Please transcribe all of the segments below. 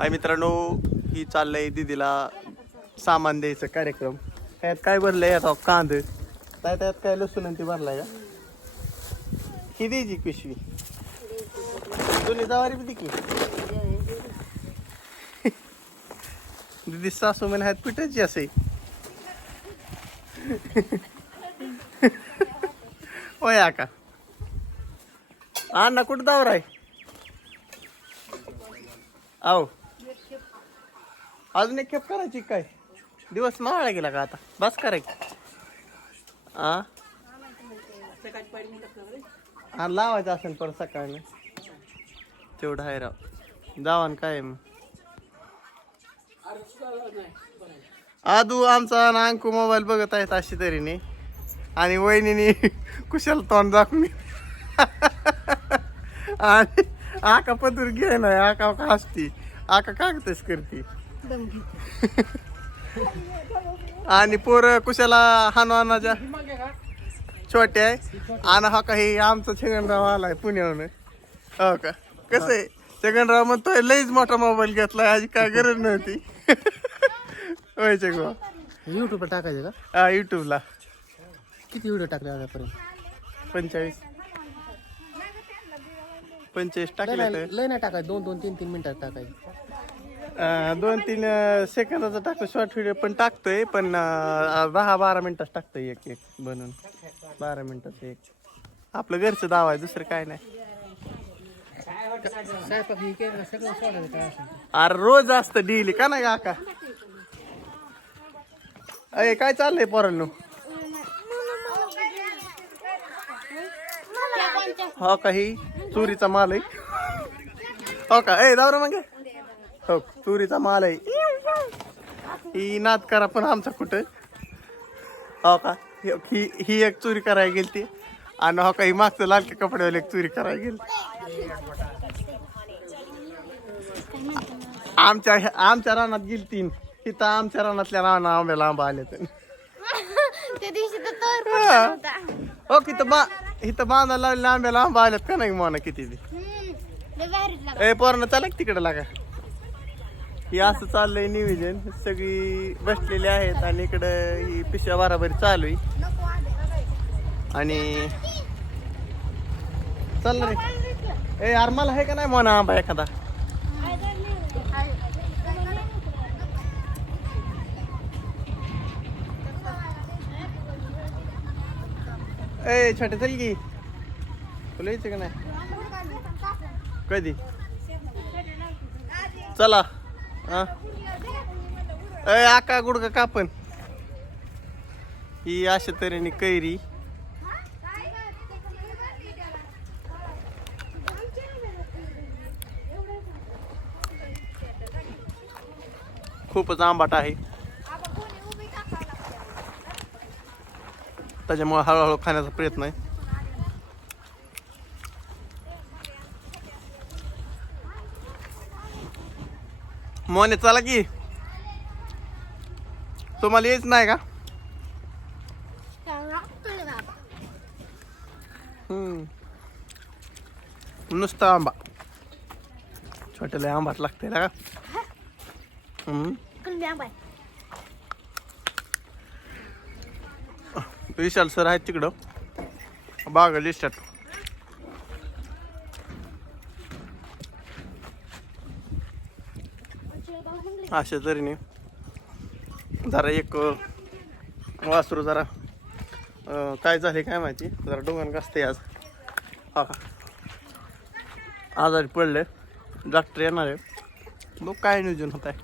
हाय मित्रांनो ही चाललंय दीदीला सामान द्यायचं कार्यक्रम. त्यात काय भरलंय आता? कांद. काय त्यात काय लसूण ते भरलाय का? ही द्यायची पिशवी. दोन्ही जावारी बी दे की. दीदी सासू म्हणे आहेत पिठाची असे होय का अण्णा कुठं दावर आहे आहो. अजून एक खेप करायची काय? दिवस माळा गेला का आता? बस करायची आ? हा लावायचं असेल परत सकाळी तेवढं आहे राव. जावान काय मग? आदू आमचा ना अंकू मोबाईल बघत आहेत अशी तऱ्हेने. आणि वहिनीने कुशल तोंड दाखवून आणि आका पदूर घे ना आका का हसती आका कागदच करते? आणि पोर कुशाला हानवानाच्या छोटे आहे. आणि हा काही आमचा छगनराव आलाय पुण्याहून. हो का? कसं आहे? छगनराव म्हणतोय लईच मोठा मोबाईल घेतलाय. आज काय गरज नव्हती. होय छगवा युट्यूबवर टाकायचं का? हा युट्यूबला किती व्हिडिओ टाकले आतापर्यंत? पंचेचाळीस. पंचेचाळीस टाकले नाही लय नाही टाकायचं. दोन दोन तीन तीन मिनिटात टाकायचं. दोन तीन सेकंदाचा टाकतो शॉर्ट व्हिडिओ पण टाकतोय पण दहा बारा मिनिटात टाकतोय एक एक बनून. बारा मिनिटाचं एक. आपलं घरचं दाव आहे दुसरं काय नाही. अरे रोज असतं डेली का नाही काका? अय काय चाललंय पोरांनो? हो काही चोरीचा माल आहे. हो का? ए दावर मग. हो चोरीचा माल आहे. ही नाद करा पण आमचा कुठं? हो का? ही ही एक चोरी करायला गेली ती. आणि हो का ही मागचं लालके कपड्यावाली एक चोरी करायला गेली. आमच्या आमच्या रानात गेली तीन. तिथं आमच्या रानातल्या राना आंब्या लांब आले तर होता. हो किती बा इथं बांधायला लावले आंब्या लांब आल्यात का नाही मोना किती बी. ए पोरांना चला की तिकडे लागा. ही असं चाललंय नियोजन. सगळी बसलेली आहेत आणि इकडं ही पिशव्या बराबरी चालू आहे. आणि चाललं रे. ए यार मला आहे का नाही म्हणा आंबा एखादा? ए छोटे चल की. तुला यायचं का नाही? कधी? चला. अय आका गुडका कापण ही अशा तऱ्हेने कैरी. खूपच आंबाट आहे. त्याच्यामुळे हळूहळू खाण्याचा प्रयत्न आहे. मोने चला की. तुम्हाला यायच नाही का? नुसता आंबा. छोट्याला आंबाट लागते ना का? विशाल सर आहेत तिकडं. बागा लिस्टात अशा तऱ्हेने. जरा एक वासरू जरा काय झाले काय माहिती? जरा डोंगण गाजते आज. हा. आजारी पडले. डॉक्टर येणार आहे. बघ काय नियोजन होत आहे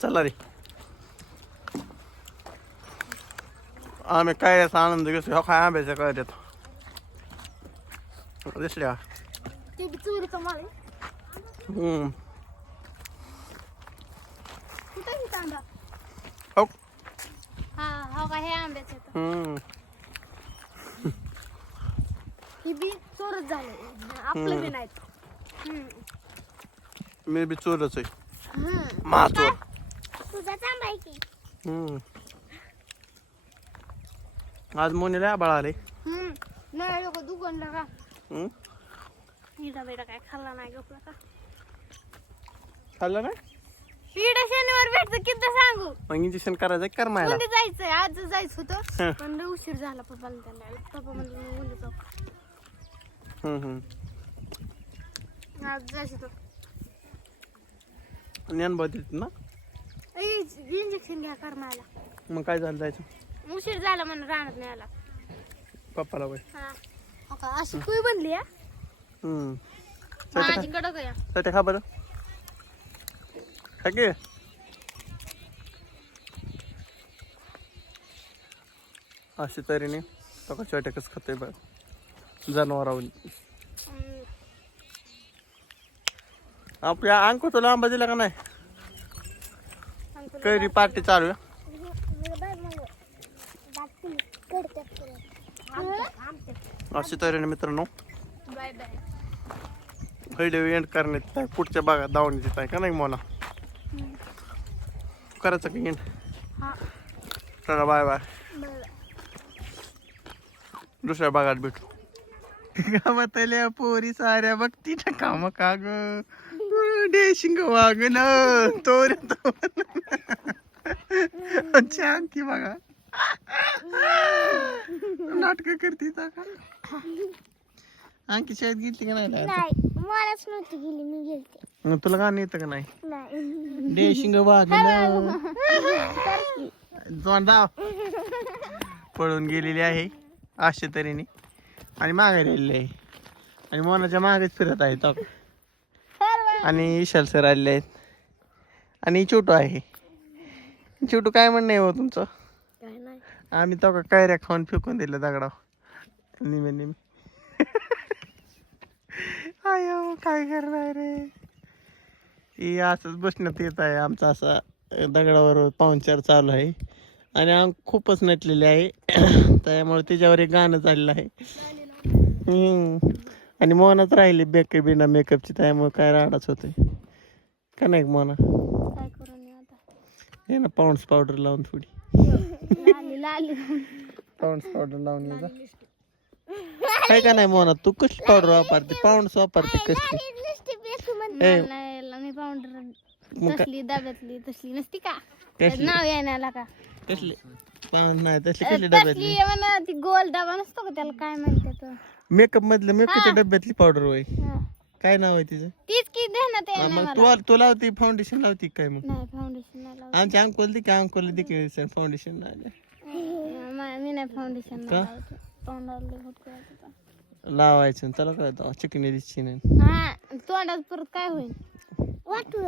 चला रे. आम्ही काय याचा आनंद घेतो हो काय आंब्याच्या काय देतो दिसल्या ते बी चोरीचा माल आहे. हम्म कुठे आहे तांबा हो हा हा का हे आंब्याचे तर. हम्म ही बी चोरच झाले आपलं बी नाहीत हम्म. मी बी चोरच आहे हम्म. महाचोर तुझा तांबा आहे की हम्म आज मोनीला आबाळ आले हम्म. नाही लोक दुकानला का हम्म हिरा बेटा काय खाल्ला नाही गपला का खाल्लं ना पिढ शनिवार भेटतं किती सांगू? मग इंजेक्शन करायचं कर मायला उद्या जायचंय आज जायचं. होतं पण लय उशीर झाला पप्पाला त्यांना. पप्पा मग उद्या जाऊ हम्म हम्म आज जायचं होतं. ज्ञान देत ना? इंजेक्शन घ्या कर मला मग काय झालं जायचं? उशीर झाला म्हणून राहणार नाही आला. पप्पाला हा. का, अशी कुई बनली हा? हम्म माझी कडक आहे त्या खा बरं. की अशी तऱ्हेने तो का चटकच खातोय बघ. जनावरावली हम्म. आपल्या अंकुचा लांबा दिला का नाही? कैरी पार्टी चालू आहे. अशी तऱ्हेने मित्रांनो. Bye bye. व्हिडिओ एंड करण्यात आहे. पुढच्या भागात दावण्यात आहे का नाही मोना? करायचं की हा. चला बाय बाय. दुसऱ्या भागात भेटू. गावातल्या पोरी साऱ्या बघती ना काम का ग डेशिंग वागन तोर की बघा. नाटक करते का आणखी शाळेत गेलती का नाही? नाही मलाच नव्हती गेली मी गेलते. मग तुला गाणं येतं का नाही? नाही. डेशिंग जोंडा पळून गेलेली आहे अशा तऱ्हेने. आणि माघारी आलेली आहे. आणि मोनाच्या मागेच फिरत आहे तो. आणि विशाल सर आलेले आहेत. आणि छोटू आहे. छोटू काय म्हणणं आहे हो तुमचं? काय नाही. आम्ही तो का कैऱ्या खाऊन फेकून दिलं दगडाव निमे निमे आयो काय करणार रे हे असंच बसण्यात येत आहे. आमचा असा दगडावर पाहुणचार चालू आहे. आणि अंग खूपच नटलेले आहे. त्यामुळे त्याच्यावर एक गाणं झालेलं आहे. आणि मोनाच राहिली बेक बिना मेकअपची त्यामुळे काय राडाच होते का नाही मोना हे ना पाऊंड्स पावडर लावून थोडी. पाऊंड्स पावडर लावून काय का नाही मोना तू कसली पावडर वापरते? पाऊंड्स वापरते कसली? मी पावडर तसली डब्यातली तसली. नसती का? नाव येण्याला का? कसली? नाही तसली कसली डब्यातली? तसली म्हणा ती गोल डबा नसतो का त्याला? काय म्हणतात मेकअप मधलं मेकअपच्या डब्यातली पावडर होय. हा. काय नाव आहे तिचं? तीच की हा, येणार मग मला तू तू लावती फाउंडेशन लावती काय मग? नाही फाउंडेशन नाही लावत आमच्या अंकोल दे की? अंकोल दे की फाउंडेशन मा- मी नाही फाउंडेशन का? लावत तोंडाला होतं. लावायचं त्याला काय चिकनी दिसची नाही. हा तोंडात परत काय होईल? वाटू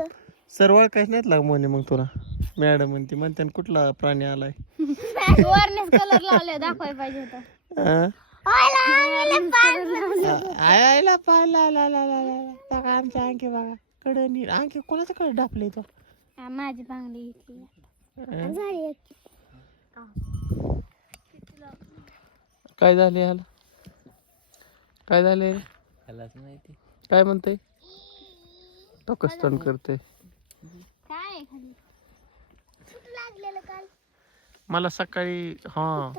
सरवाळ काहीच नाही लाग मोने मग तुला. मॅडम म्हणते म्हणते कुठला प्राणी आलाय? वरनेस कलर लावले दाखवाय पाहिजे होता. हा? आय आयला पाला ला ला ला ला ला. बघा आमच्या अंकी बघा. कडनी अंकी कोणाचं कडे डापले तो? माझी बांगडी घेतली काय झाले ह्याला? काय झाले काय म्हणते तो तोंड करते. काय आहे खाली लागलेलं काल? मला सकाळी हा.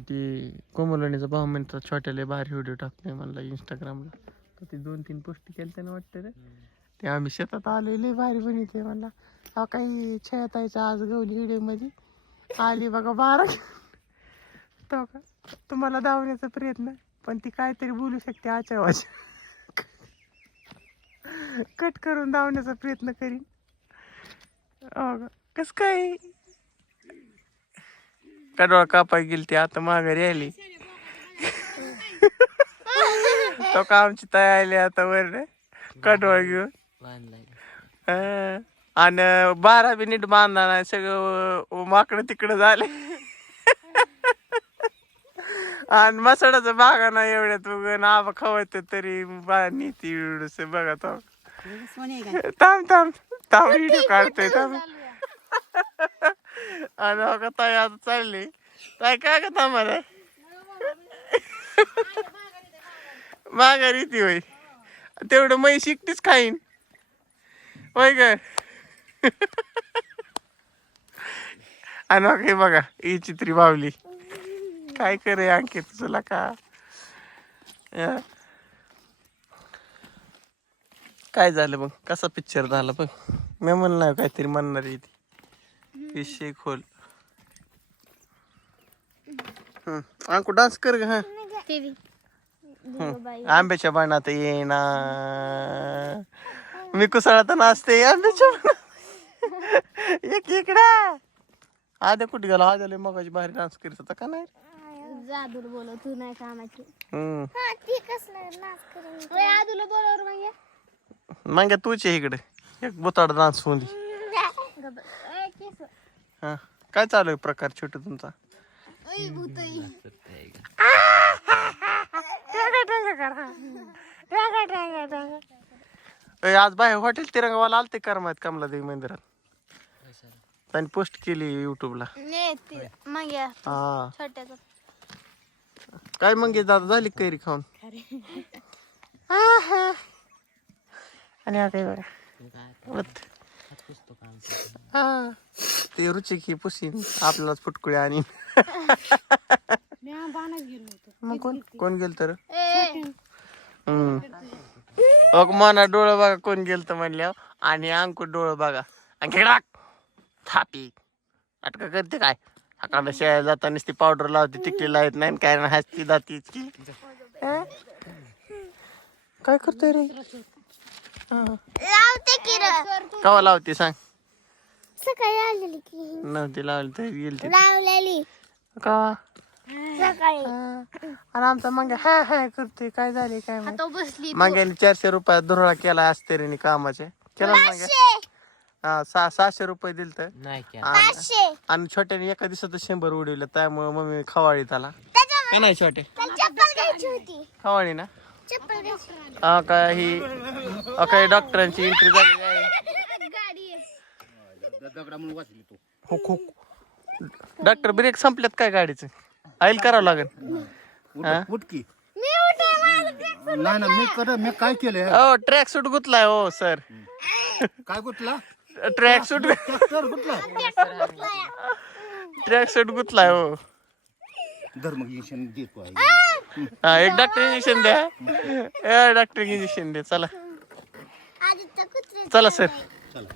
ती कोमलणीचा भाऊ म्हणतात छोट्याला भारी व्हिडिओ टाकतोय म्हणला इंस्टाग्रामला तर ती दोन तीन पोस्ट केल्या त्याने वाटतं रे. ते आम्ही शेतात आलेले भारी बनवते म्हणला. हा काही छयातायच्या आज गवली व्हिडिओमध्ये. आली बघा बारा तो का तुम्हाला धावण्याचा प्रयत्न. पण ती काहीतरी बोलू शकते आच्या वाच कट करून धावण्याचा प्रयत्न करीन. हो कस काय? कडवा कापाय गेली ती आता माघारी आली. तो का आमची आली आता वर कडवा घेऊन. आणि बारा बी नीट बांधला नाही सगळं माकडं तिकडं झाले. आणि मसडाचं बागा नाही एवढ्यात बघ आबा खवत तरी बा नीती बघा तो. थांब थांब थांब व्हिडिओ काढतोय थांब आणि का ताई आता चालली ताई काय का थांबायला माघारी ती होय तेवढं म्हैस एकटीच खाईन होय ग आणि बघा ही चित्री बावली काय करे अंकित तुला का? काय झालं मग कसा पिक्चर झाला बघ? मी म्हणलं काहीतरी म्हणणार आहे ती. विषय खोल. अंकू डान्स कर ग हा. आंब्याच्या बाणात येईना मी कुसाळात नाचते आंब्याच्या बाणात. एक इकडा आद्या कुठे गेला? आद्याला मगाची बाहेर डान्स करीत होता का नाही? जादूर बोलव तू नाही कामाची. हम्म. आदूला बोलवर मग मग तूच आहे इकडे. एक बुताड डान्स होऊन दे. हा. काय चालू आहे प्रकार छोटू तुमचा? ए, आज बाहेर हॉटेल तिरंगावाला आलते करमात कमलादेवी मंदिरात. त्यांनी पोस्ट केली युट्यूबला मग हा. काय मग दादा झाली कैरी खाऊन? आणि आता हे बघा. उत. हा. ते रुचिकी पुसीन आपल्यालाच फुटकुळे आणि मग कोण? कोण गेल तर? अग मना डोळं बघा कोण गेल तर म्हणल्या आणि अंकुर डोळं बघा. आणि खेळा थापी. अटका करते काय? सकाळला शाळेत जाताना ती पावडर लावते. टिकली लावत नाही आणि काय? नाही हसती जाती इतकी हा? काय करतोय रे? हा. लावते की र. कवा लावते सांग. सकाळी आलेली की. नव्हती लावली तर गेली लावलेली. कवा? सकाळी. आणि आमचा मग हा हा करतोय. काय झाले काय माहीत. तो बसली मागे चारशे रुपयात धुरळा केला असते कामाचे. केला ना मागे हा सहा सहाशे रुपये दिल तर पाचशे. आणि छोट्याने एका दिवसात शंभर उडवलं त्यामुळे मम्मी खवाळी त्याला का नाही छोटे? चप्पल घ्यायची होती. खवाळी ना? हा काय ही काय डॉक्टरांची एंट्री झाली आहे. हो हो. डॉक्टर ब्रेक संपल्यात काय गाडीचं? आईल करावं लागेल? उठकी मी उठे माझं break नाही ना मी कर मी काय केलंय? हो ट्रॅक सूट गुतलाय हो सर काय कुठला ट्रॅक सूट कुठला ट्रॅक सूट गुतलाय हो. धर्म इंजेक्शन देतो आहे हा एक डॉक्टर इंजेक्शन द्या. ए डॉक्टर इंजेक्शन दे चला. चला सर चला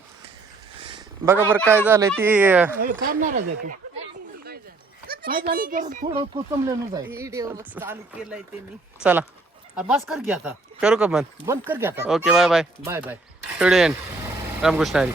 बघा बरं काय झालंय ती काय नाराज आहे तू. काय झालं तर थोडं कोचमलं जाय. चला. बस कर घ्या आता. करू का बंद? बंद कर घ्या आता. Okay bye bye bye bye Ramkrishna Hari.